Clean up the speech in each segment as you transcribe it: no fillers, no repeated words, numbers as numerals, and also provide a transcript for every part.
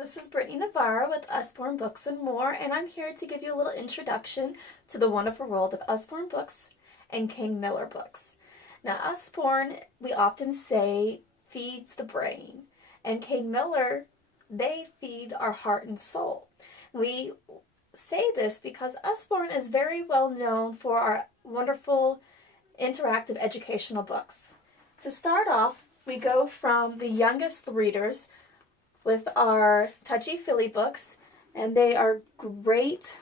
This is Brittany Navarro with Usborne Books and More, and I'm here to give you a little introduction to the wonderful world of Usborne Books and Kane Miller books. Now, Usborne, we often say, feeds the brain, and Kane Miller, they feed our heart and soul. We say this because Usborne is very well known for our wonderful interactive educational books. To start off, we go from the youngest readers with our touchy-feely books, and they are great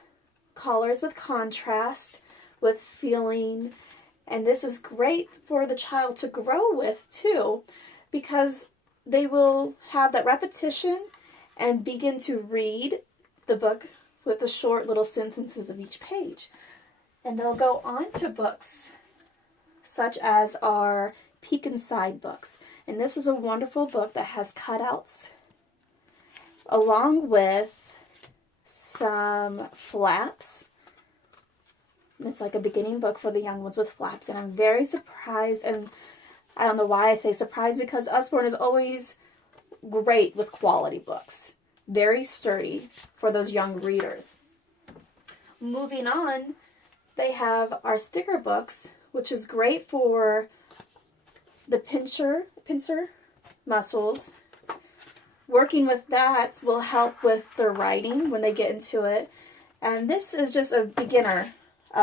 colors with contrast, with feeling, and this is great for the child to grow with too, because they will have that repetition and begin to read the book with the short little sentences of each page. And they'll go on to books such as our Peek Inside books. And this is a wonderful book that has cutouts along with some flaps. It's like a beginning book for the young ones with flaps, and I'm very surprised, and I don't know why I say surprised, because Usborne is always great with quality books. Very sturdy for those young readers. Moving on, they have our sticker books, which is great for the pincer muscles. Working with that will help with their writing when they get into it. And this is just a beginner,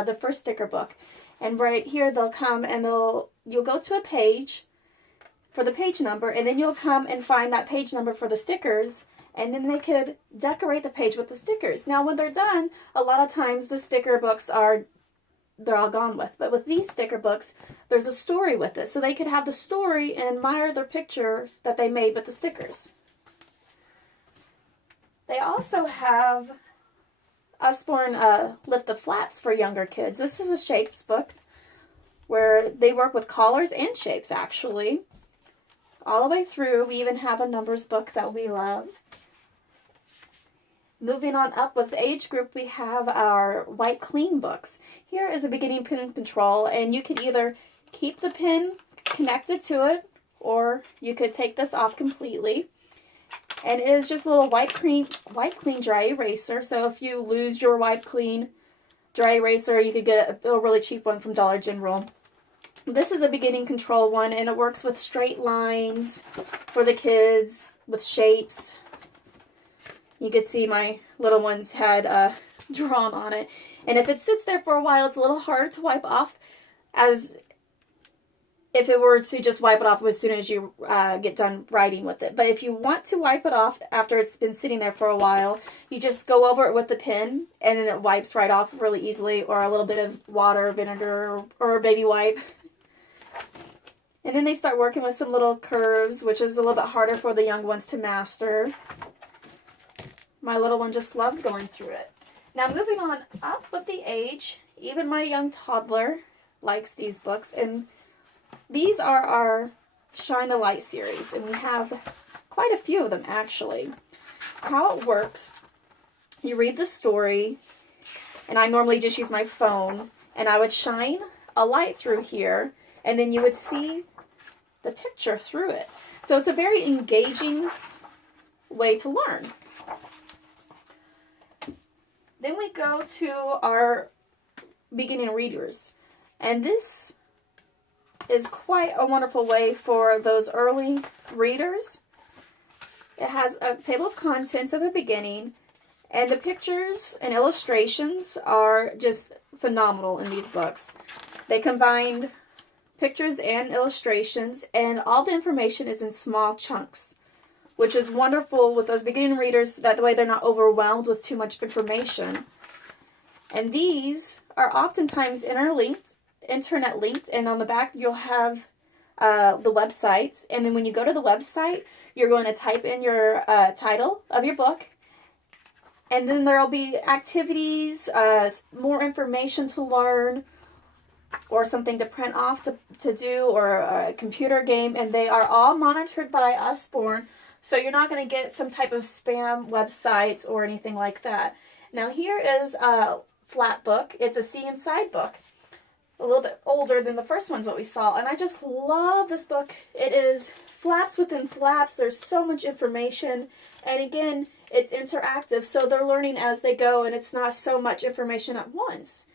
the first sticker book. And right here they'll come and you'll go to a page for the page number, and then you'll come and find that page number for the stickers, and then they could decorate the page with the stickers. Now when they're done, a lot of times the sticker books they're all gone with. But with these sticker books, there's a story with it. So they could have the story and admire their picture that they made with the stickers. They also have Usborne Lift the Flaps for younger kids. This is a shapes book where they work with colors and shapes, actually. All the way through. We even have a numbers book that we love. Moving on up with the age group, we have our Wipe Clean books. Here is a beginning pin control, and you can either keep the pin connected to it, or you could take this off completely. And it is just a little Wipe Clean dry eraser. So if you lose your Wipe Clean dry eraser, you could get a really cheap one from Dollar General. This is a beginning control one, and it works with straight lines for the kids, with shapes. You could see my little ones had drawn on it. And if it sits there for a while, it's a little hard to wipe off, as if it were to just wipe it off as soon as you get done writing with it. But if you want to wipe it off after it's been sitting there for a while, you just go over it with the pen, and then it wipes right off really easily, or a little bit of water, vinegar, or a baby wipe. And then they start working with some little curves, which is a little bit harder for the young ones to master. My little one just loves going through it. Now moving on up with the age, even my young toddler likes these books, and these are our Shine a Light series, and we have quite a few of them actually. How it works, you read the story, and I normally just use my phone, and I would shine a light through here, and then you would see the picture through it. So it's a very engaging way to learn. Then we go to our beginning readers, and this is quite a wonderful way for those early readers. It has a table of contents at the beginning, and the pictures and illustrations are just phenomenal in these books. They combined pictures and illustrations, and all the information is in small chunks, which is wonderful with those beginning readers. That way they're not overwhelmed with too much information. And these are oftentimes internet linked, and on the back you'll have the website, and then when you go to the website, you're going to type in your title of your book, and then there'll be activities, more information to learn, or something to print off to do, or a computer game, and they are all monitored by Usborne, so you're not going to get some type of spam website or anything like that. Now here is a flat book. It's a See Inside book. A little bit older than the first ones what we saw, and I just love this book. It is flaps within flaps. There's so much information, and again, it's interactive, so they're learning as they go, and it's not so much information at once.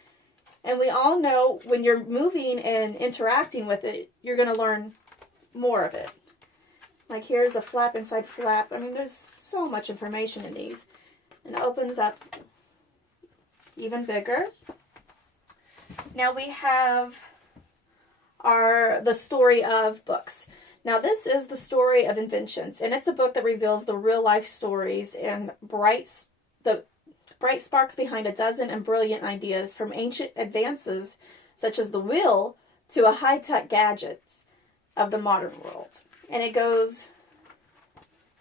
And we all know when you're moving and interacting with it, you're going to learn more of it. Like here's a flap inside flap. I mean, there's so much information in these. And it opens up even bigger. Now we have the story of books. Now this is the story of inventions, and it's a book that reveals the real life stories and bright sparks behind a dozen and brilliant ideas, from ancient advances such as the wheel to a high-tech gadgets of the modern world. And it goes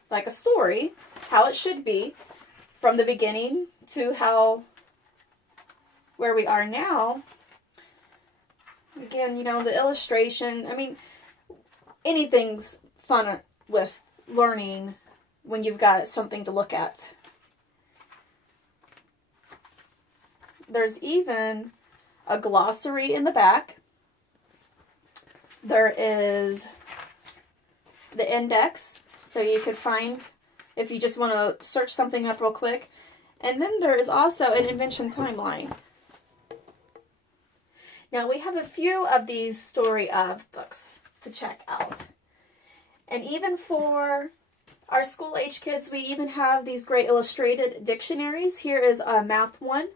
like a story, how it should be from the beginning to where we are now. Again, you know, the illustration, I mean, anything's fun with learning when you've got something to look at. There's even a glossary in the back. There is the index, so you could find if you just want to search something up real quick. And then there is also an invention timeline. Now we have a few of these story of books to check out. And even for our school age kids, we even have these great illustrated dictionaries. Here is a math one.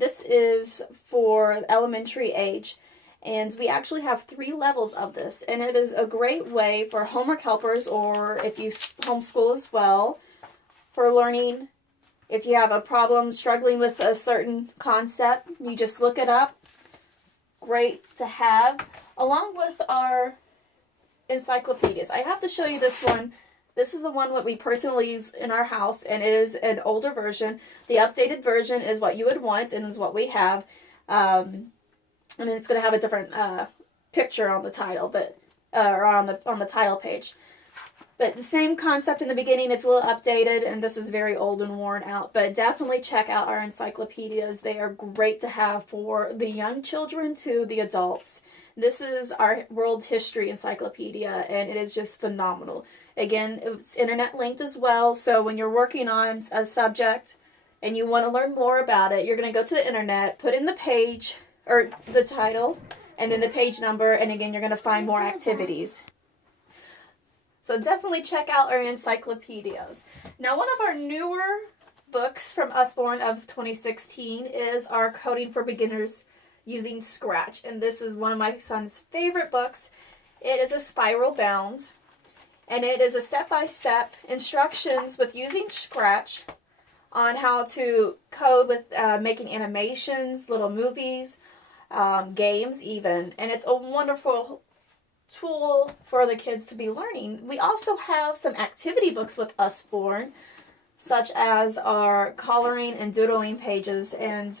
This is for elementary age. And we actually have 3 levels of this. And it is a great way for homework helpers, or if you homeschool as well, for learning. If you have a problem struggling with a certain concept, you just look it up. Great to have, along with our encyclopedias. I have to show you this one. This is the one that we personally use in our house, and it is an older version. The updated version is what you would want, and is what we have. And it's going to have a different picture on the title, but or on the title page. But the same concept in the beginning. It's a little updated, and this is very old and worn out. But definitely check out our encyclopedias. They are great to have for the young children to the adults. This is our world history encyclopedia, and it is just phenomenal. Again, it's internet linked as well, so when you're working on a subject and you want to learn more about it, you're going to go to the internet, put in the page, or the title, and then the page number, and again, you're going to find more activities. So definitely check out our encyclopedias. Now, one of our newer books from Usborne of 2016 is our Coding for Beginners Using Scratch. And this is one of my son's favorite books. It is a spiral bound, and it is a step-by-step instructions with using Scratch on how to code with making animations, little movies, games even. And it's a wonderful tool for the kids to be learning. We also have some activity books with Usborne, such as our coloring and doodling pages. And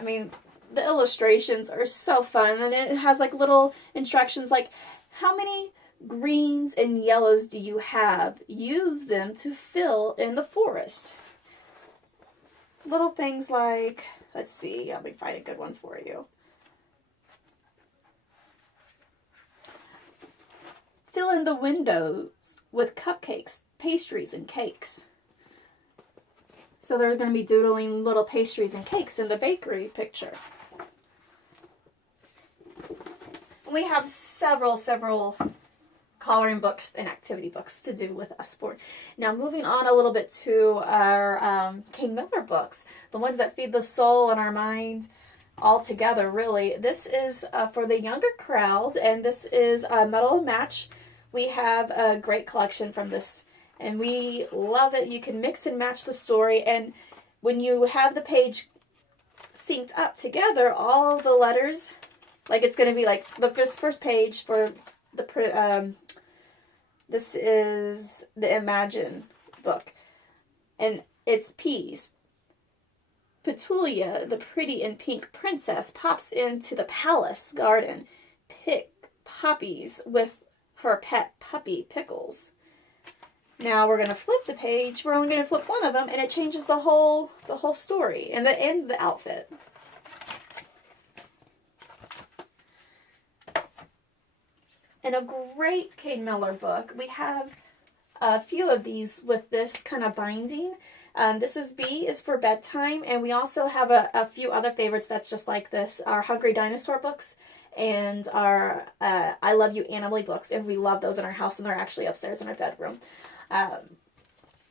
I mean, the illustrations are so fun, and it has like little instructions like, how many greens and yellows do you have? Use them to fill in the forest. Little things like, let's see, let me find a good one for you. Fill in the windows with cupcakes, pastries, and cakes. So they're going to be doodling little pastries and cakes in the bakery picture. We have several coloring books and activity books to do with Usborne. Now, moving on a little bit to our Kane Miller books, the ones that feed the soul and our mind all together, really. This is for the younger crowd, and this is Metal and Match. We have a great collection from this, and we love it. You can mix and match the story, and when you have the page synced up together, all of the letters, like it's going to be like the first page for the this is the Imagine book, and it's P's. Petulia, the pretty and pink princess, pops into the palace garden, pick poppies with her pet puppy Pickles. Now we're going to flip the page. We're only going to flip one of them, and it changes the whole story and the outfit. And a great Kane Miller book. We have a few of these with this kind of binding. This is B is for bedtime, and we also have a few other favorites that's just like this. Our Hungry Dinosaur books and our I Love You Animally books, and we love those in our house, and they're actually upstairs in our bedroom.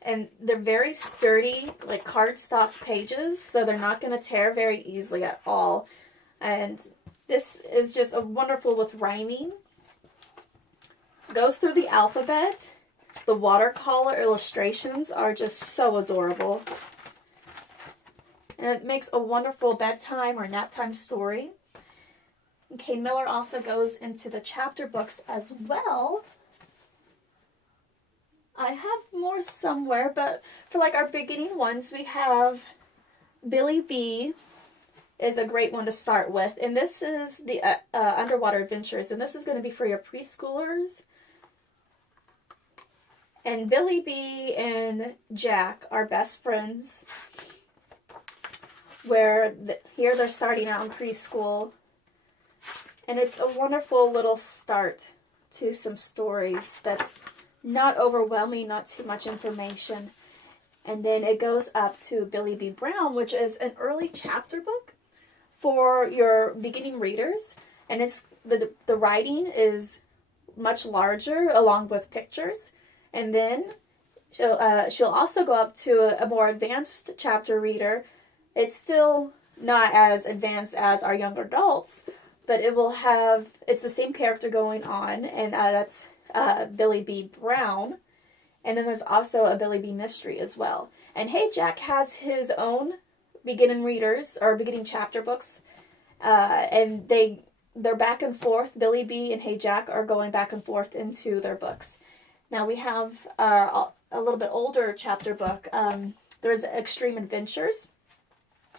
And they're very sturdy, like cardstock pages, so they're not going to tear very easily at all. And this is just a wonderful with rhyming. Goes through the alphabet. The watercolor illustrations are just so adorable. And it makes a wonderful bedtime or nap time story. And Kane Miller also goes into the chapter books as well. I have more somewhere, but for like our beginning ones, we have Billy B is a great one to start with. And this is the Underwater Adventures, and this is going to be for your preschoolers. And Billy B and Jack are best friends, where here they're starting out in preschool. And it's a wonderful little start to some stories that's not overwhelming, not too much information. And then it goes up to Billy B. Brown, which is an early chapter book for your beginning readers. And it's the writing is much larger along with pictures. And then she'll also go up to a more advanced chapter reader. It's still not as advanced as our younger adults, but it's the same character going on, and that's Billy B. Brown. And then there's also a Billy B. Mystery as well. And Hey Jack has his own beginning readers or beginning chapter books, and they're back and forth. Billy B. and Hey Jack are going back and forth into their books. Now we have a little bit older chapter book. There's Extreme Adventures.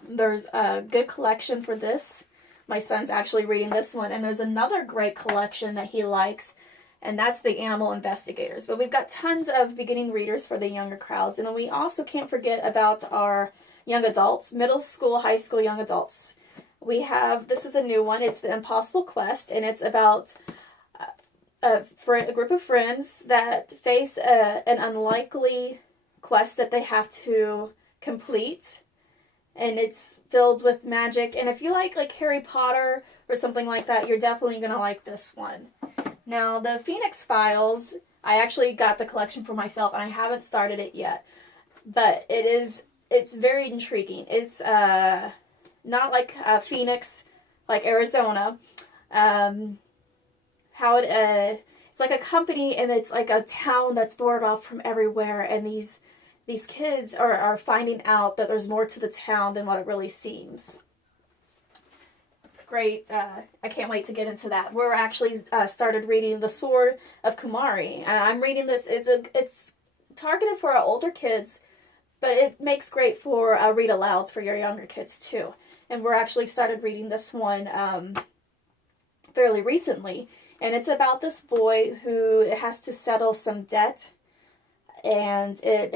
There's a good collection for this. My son's actually reading this one. And there's another great collection that he likes, and that's the Animal Investigators. But we've got tons of beginning readers for the younger crowds. And then we also can't forget about our young adults, middle school, high school young adults. This is a new one. It's The Impossible Quest, and it's about a group of friends that face an unlikely quest that they have to complete. And it's filled with magic. And if you like Harry Potter or something like that, you're definitely going to like this one. Now, the Phoenix Files, I actually got the collection for myself, and I haven't started it yet. But it's very intriguing. It's not like Phoenix, like Arizona. It's like a company, and it's like a town that's boarded off from everywhere, and these kids are finding out that there's more to the town than what it really seems. Great. I can't wait to get into that. We're actually started reading The Sword of Kumari, and I'm reading this. It's targeted for our older kids, but it makes great for read alouds for your younger kids too. And we're actually started reading this one fairly recently. And it's about this boy who has to settle some debt, and it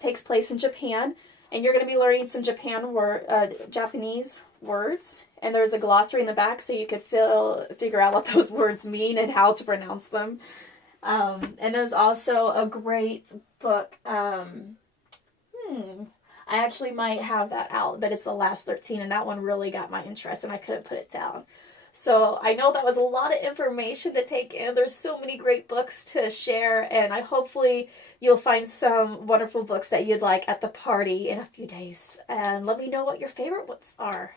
takes place in Japan. And you're going to be learning some Japanese words. And there's a glossary in the back so you could figure out what those words mean and how to pronounce them. And there's also a great book. I actually might have that out, but it's The Last 13, and that one really got my interest, and I couldn't put it down. So I know that was a lot of information to take in. There's so many great books to share, and hopefully you'll find some wonderful books that you'd like at the party in a few days. And let me know what your favorite ones are.